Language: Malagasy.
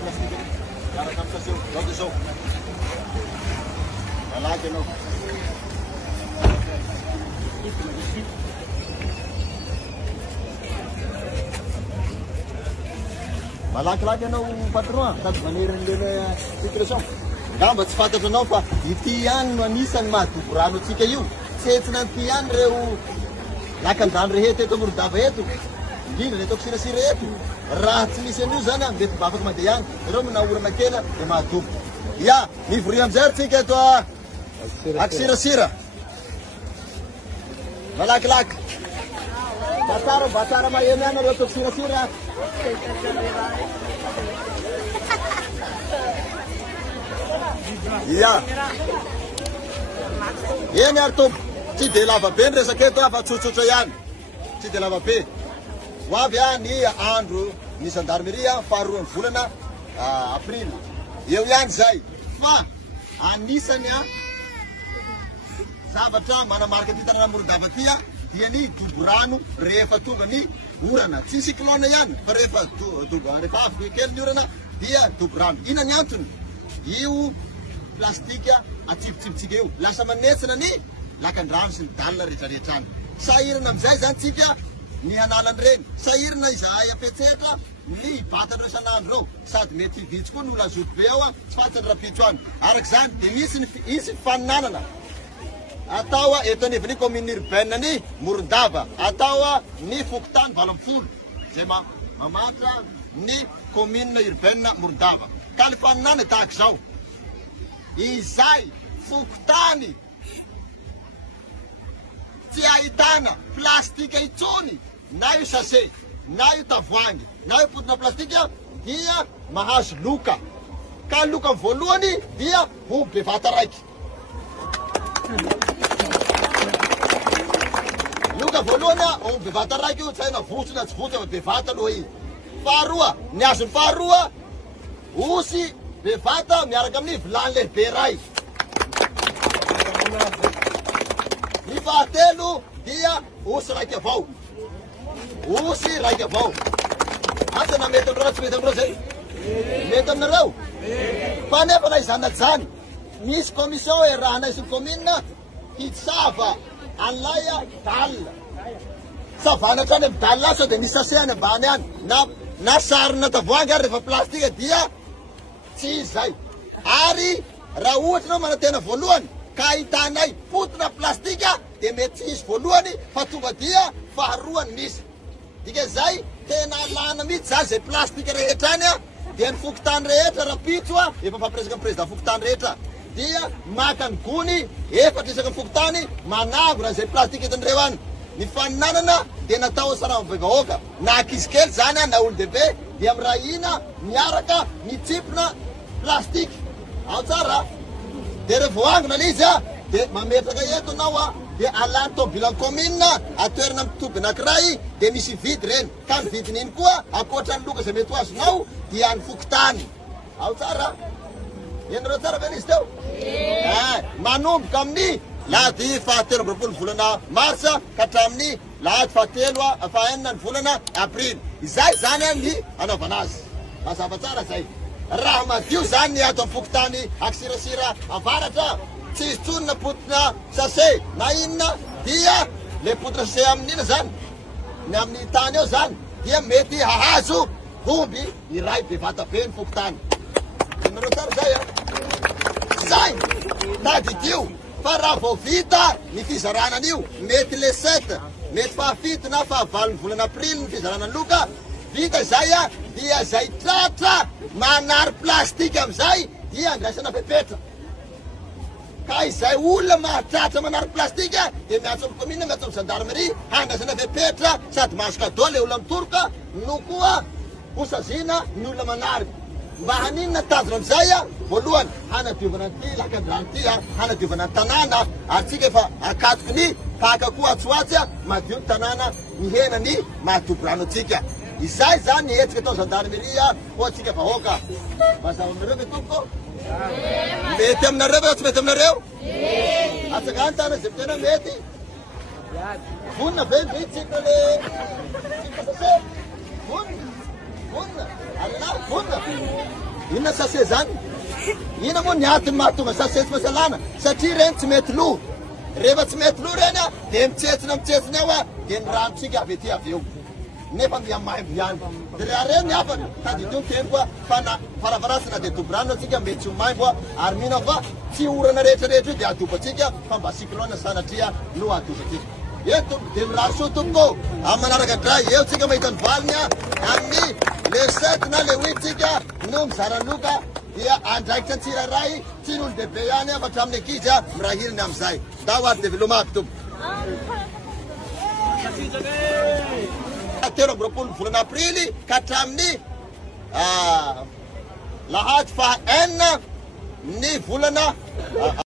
plastika. Cara kami sa lado show. Malaki no. Malaki-laki no patron, sabi manirin din sitwasyon. Gamba tsy fantatranao fa ity ihany no anisan'ny mahatoky ranotsika io. Tsetsina ity ihany reo lakan-drano rehetra eto Morodava eto. Indrindra eto Kisirasira eto. Raha tsy misy an'io zany mety mba afaka mandeha ihany. Ireo manahorana kely dia mahatoky. Ya, mivoria amin'izay tsika eto Kisirasira. Malakilaky. Batsara maheno ihany reo eto Kisirasira. Ya. Eny ary tompo. Tsy dia lava be ny resaka eto fa tsotsotra ihany. Tsy dia lava be. Ho avy ihany andro ny gendarmerie faharoan'ny volana aprily. Eo ihany zay. Fa anisany zavatra manamarika ty tanàna Morodava ty dia ny dobo rano rehefa tonga ny orana. Tsy cyclone ihany fa rehefa afaka kely ny orana dia dobo rano. Ina ny antony? Io plastika atsipitsipitsika io. Lasa manetsina ny lakan-drano sy ny dalina rehetrarehetrany. Sahirana amin'izay zany tsika ny hanalany reny. Sahirana izahay apetsetra ny vatana isan'andro reo. Sady mety vitsy koa ny olona azoto be ao tsy fantatry rapitso any. Arak'izany dia misy faninanana. Atao eto anivon'ny commune urbaine ny Morodava. Atao ny Fokotany 80. Zay mamatra ny commune urbaine Morodava. Ka ny faninana tahaka izao. Izay Fokotany tsy ahitana plastika intsony, na io sase, na io tavoangy, na io potona plastika dia mahazo loka. Ka loka voalohany dia bevata raiky. Loka voalohany bevata raiky io, tsy haina votsona tsy votsona bevata aloha i. Faharoa, ny azony faharoa, osy bevata miaraka amin'ny vilany lehibe ray. Ny fahatelo dia osy raiky avao. Osy raiky avao. Antana mety amin'ireo tsy mety amin'ireo zay? Mety aminareo? Fa nefa na izany zany, misy commission erahana isin'ny commune hitsava an'ilay dalina. Savana hatrany amin'ny dalina sao dia misy sase any ambany any. Na sarina tavoangy ary rehefa plastika dia tsy izay. Ary raha ohatra ianao manantena voalohany ka ahitanay potona plastika dia mety tsy hisy voalohany fa tonga dia faharoany misy. Dika izay tena alana mihitsy zany zay plastika rehetra any dia ny Fokotany rehetra rapitso efa fampiresaka ny président Fokotany rehetra dia maka ny gony efatra isaky ny Fokotany managona zay plastika etan'ireo any. Ny faninanana dia natao saravabevahoaka na ankizy kely zany na olo-dehibe dia amin'ny raha ina miaraka mitsipona plastika. Ao tsara. Dia rehefa voangina izy dia mametraka eto anao dia alany tomobilan'ny commune atoerana amin'ny toby anankiray dia misy vidy reny. Ka ny vidiny iny koa ankoatra ny loka izay mety ho azonao dia ny Fokotany. Ao tsara. Enareo tsara ve izy teo? Manomboka amin'ny lahady fahatelo amby roapolo volana marsa ka hatramin'ny lahady fahaenina ny volana aprily. Izay zany ny anaovana azy. Mazava tsara zay. Raha madio zany ny ato amin'ny Fokotany Kisirasira avaratra. Tsy misy tsony na potona sase na inona dia le potona sase amin'ina zany ny amin'ny tany eo zany dia mety hahazo omby iray bevata be ny Fokotany. Enareo tsara zay zay tadidio. Fa raha vao vita ny fizaranan'io mety le 7 mety fahafito na fahavalon'ny volana aprily ny fizaranan'ny loka vita zay dia zay tratra manary plastika amin'izay dia andraisana pepetra. Ka izay olona mahatratra manary plastika dia miantso amin'ny commune miantso amin'ny gendarmerie handraisana pepetra sady mahazo kadao le olona mitoroka no koa hosaziana ny olona manary. Mba haninona tanjona amin'izay voalohany hanadiovana an'ity lakan-drano ity hanadiovana ny tanàna ary tsika efa akatoky ny paka koa atsoatsy madio ny tanàna ny henany mahatobo rano atsika. Izay zany ny hetsika atao gendarmerie ho atsika vahoaka. Mazava aminareo ve tompoko? Mety aminareo ve tsy mety aminareo? Atsakany tana zay tena mety. Vonina ve tsika le tsika sase? Vonina. Vonina. Vonina. Inona sase zany? Inona moa ny antony mahatonga sase tsy mahasalana? Satria reny tsy mety loha. Rehefa tsy mety loha reny dia mitsetsina ao dia ny ranontsika avy ety avy eo. Nefa miamaimbo ihany. Dia raha reny ny hafany tadidino teniko fa na farafarasina dia dobo-rano atsika mbe tsy ho maimbo ary mihina fa tsy orana rehetrarehetra dia adobatsika fa mba cyclone sanatria no adobatsika. Eto dia mirary soa tompoko amin'ny manaraka dray eo tsika mahita ny valiny amin'ny le 7 na le 8 tsika no mizara loka dia andraikitra ny tsiraray tsy n'olo bebe ihany fa hatramin'ny ankizy mirahiriny amin'izay. Ndao ary develomako tompo. Telo amby roapolo volana aprily ka hatramin'ny lahady faha 4 ny volana